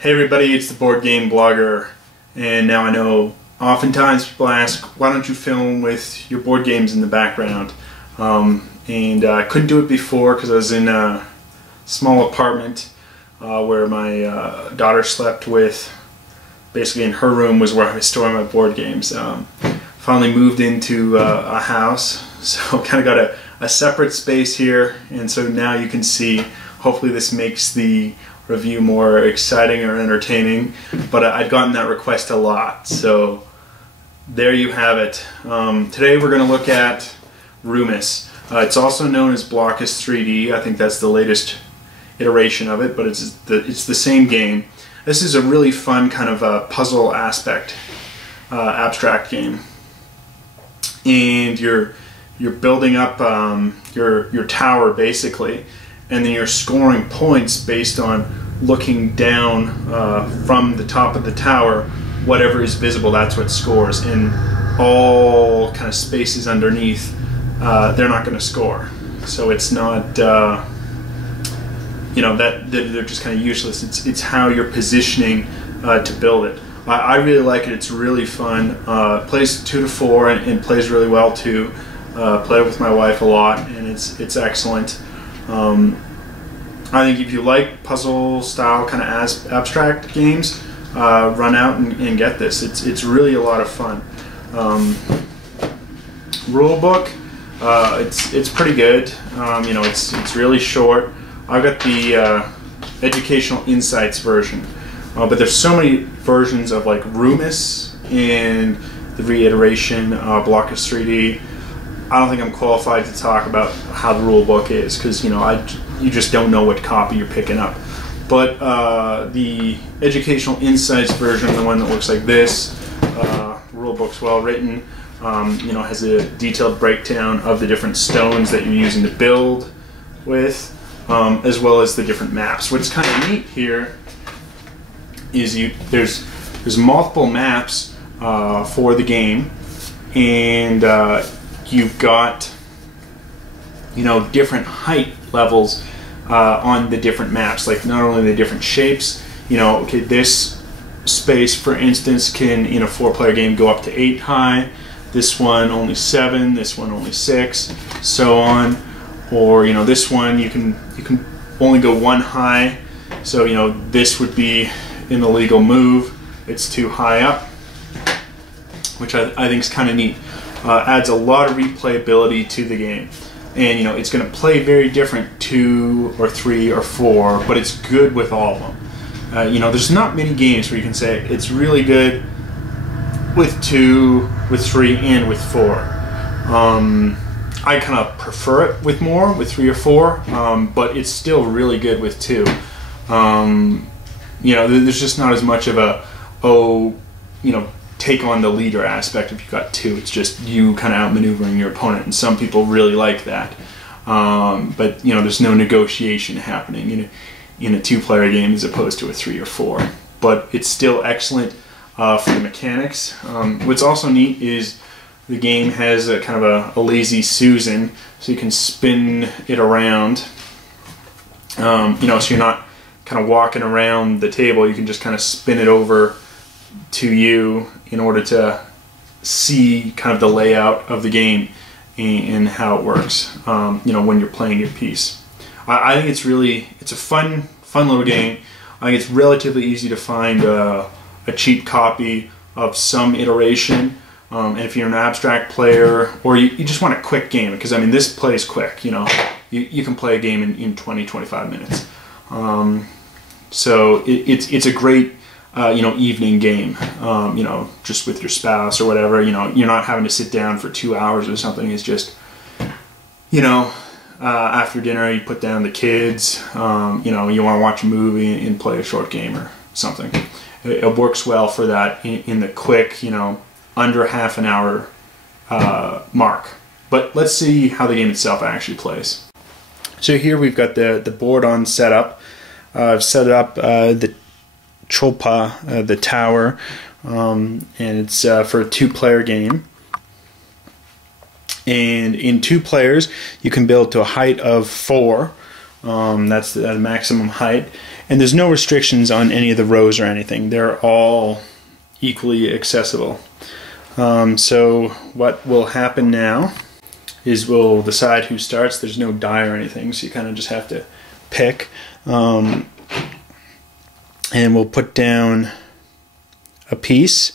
Hey everybody, it's the Board Game Blogger, and now I know oftentimes people ask, why don't you film with your board games in the background? I couldn't do it before because I was in a small apartment where my daughter slept with. Basically in her room was where I store my board games. Finally moved into a house, so kind of got a separate space here, and so now you can see, hopefully this makes the review more exciting or entertaining, but I'd gotten that request a lot, so there you have it. Today we're going to look at Rumis. It's also known as Blokus 3D. I think that's the latest iteration of it, but it's the same game. This is a really fun kind of a puzzle aspect abstract game, and you're building up your tower basically, and then you're scoring points based on looking down from the top of the tower. Whatever is visible, that's what scores, and all kind of spaces underneath, they're not going to score. So it's not, you know, that they're just kind of useless. It's how you're positioning to build it. I really like it. It's really fun. Plays 2 to 4 and plays really well too. Play with my wife a lot, and it's excellent. I think if you like puzzle style kind of abstract games, run out and get this. It's really a lot of fun. Rule book, it's pretty good. You know, it's really short. I've got the educational insights version, but there's so many versions of like Rumis and the reiteration Blokus 3D. I don't think I'm qualified to talk about how the rule book is, because you know you just don't know what copy you're picking up. But the educational insights version, the one that looks like this, rule book's well written. You know, has a detailed breakdown of the different stones that you're using to build with, as well as the different maps. What's kind of neat here is there's multiple maps for the game, and you've got, you know, different height levels on the different maps. Like not only the different shapes, you know, okay, this space for instance can in a 4-player game go up to 8 high, this one only 7, this one only 6, so on. Or you know, this one you can only go 1 high, so you know this would be in the legal move, it's too high up, which I think is kind of neat. Adds a lot of replayability to the game, and you know it's going to play very different 2 or 3 or 4, but it's good with all of them. You know, there's not many games where you can say it's really good with 2, with 3, and with 4. I kind of prefer it with 3 or 4, but it's still really good with 2. You know, there's just not as much of a, you know, take on the leader aspect if you've got 2. It's just you kind of outmaneuvering your opponent, and some people really like that. But you know, there's no negotiation happening in a 2-player game as opposed to a 3 or 4. But it's still excellent for the mechanics. What's also neat is the game has a kind of a lazy Susan, so you can spin it around. You know, so you're not kind of walking around the table. You can just kind of spin it over to you in order to see kind of the layout of the game and how it works, you know, when you're playing your piece. I think it's a fun little game. I think it's relatively easy to find a cheap copy of some iteration, and if you're an abstract player or you just want a quick game, because I mean this plays quick, you know, you can play a game in 20-25 minutes. So it's a great you know, evening game, you know, just with your spouse or whatever. You know, you're not having to sit down for 2 hours or something. It's just, you know, after dinner you put down the kids, you know, you want to watch a movie and play a short game or something. It works well for that in the quick, you know, under half an hour mark. But let's see how the game itself actually plays. So here we've got the board on setup. I've set up the Chopa, the tower, and it's for a 2-player game. And in 2 players, you can build to a height of 4. That's the maximum height. And there's no restrictions on any of the rows or anything. They're all equally accessible. So what will happen now is we'll decide who starts. There's no die or anything, so you kind of just have to pick. And we'll put down a piece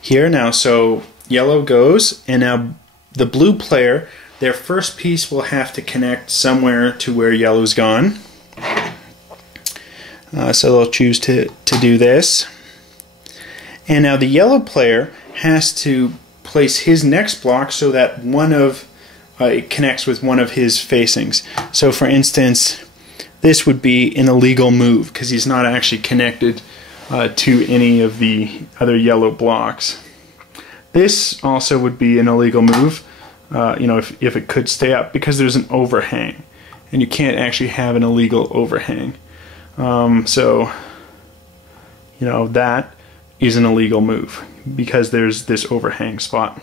here now. So yellow goes, and now the blue player, their first piece will have to connect somewhere to where yellow's gone. So they'll choose to do this. And now the yellow player has to place his next block so that one of it connects with one of his facings. So for instance, this would be an illegal move because he's not actually connected to any of the other yellow blocks. This also would be an illegal move, you know, if it could stay up, because there's an overhang, and you can't actually have an illegal overhang. So, you know, that is an illegal move because there's this overhang spot.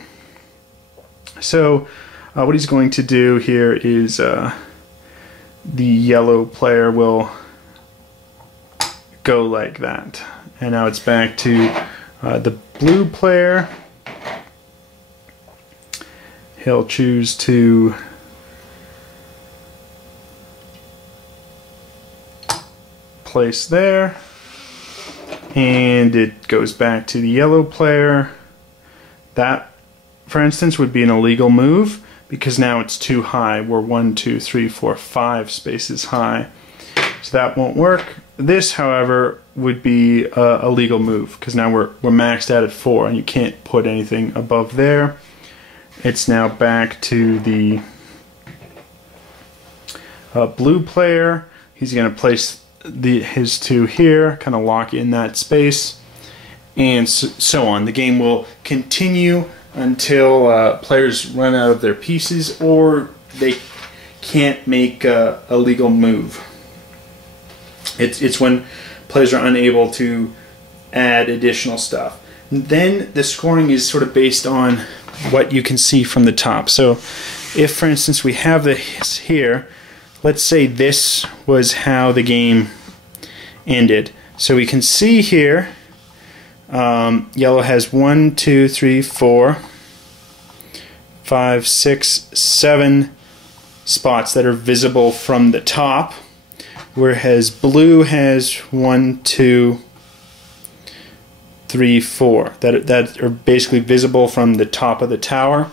So what he's going to do here is the yellow player will go like that, and now it's back to the blue player. He'll choose to place there, and it goes back to the yellow player. That, for instance, would be an illegal move because now it's too high. We're 1, 2, 3, 4, 5 spaces high, so that won't work. This, however, would be a legal move because now we're maxed out at 4, and you can't put anything above there. It's now back to the blue player. He's going to place his 2 here, kind of lock in that space, and so on. The game will continue until players run out of their pieces or they can't make a legal move. It's when players are unable to add additional stuff. And then the scoring is sort of based on what you can see from the top. So if, for instance, we have this here, let's say this was how the game ended. So we can see here yellow has 1, 2, 3, 4, 5, 6, 7 spots that are visible from the top, whereas blue has 1, 2, 3, 4 that are basically visible from the top of the tower,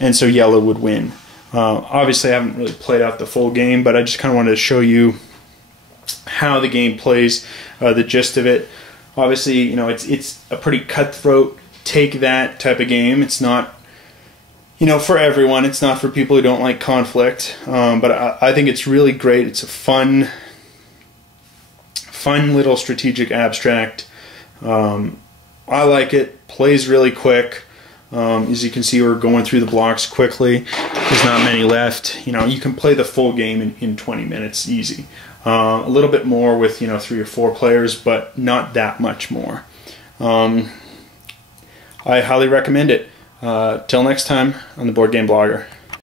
and so yellow would win. Obviously I haven't really played out the full game, but I just kind of wanted to show you how the game plays, the gist of it. Obviously, you know, it's a pretty cutthroat, take that type of game. It's not, you know, for everyone. It's not for people who don't like conflict, but I think it's really great. It's a fun little strategic abstract. I like it. Plays really quick. As you can see, we're going through the blocks quickly. There's not many left. You know, you can play the full game in 20 minutes easy. A little bit more with, you know, 3 or 4 players, but not that much more. I highly recommend it. Till next time on the Board Game Blogger.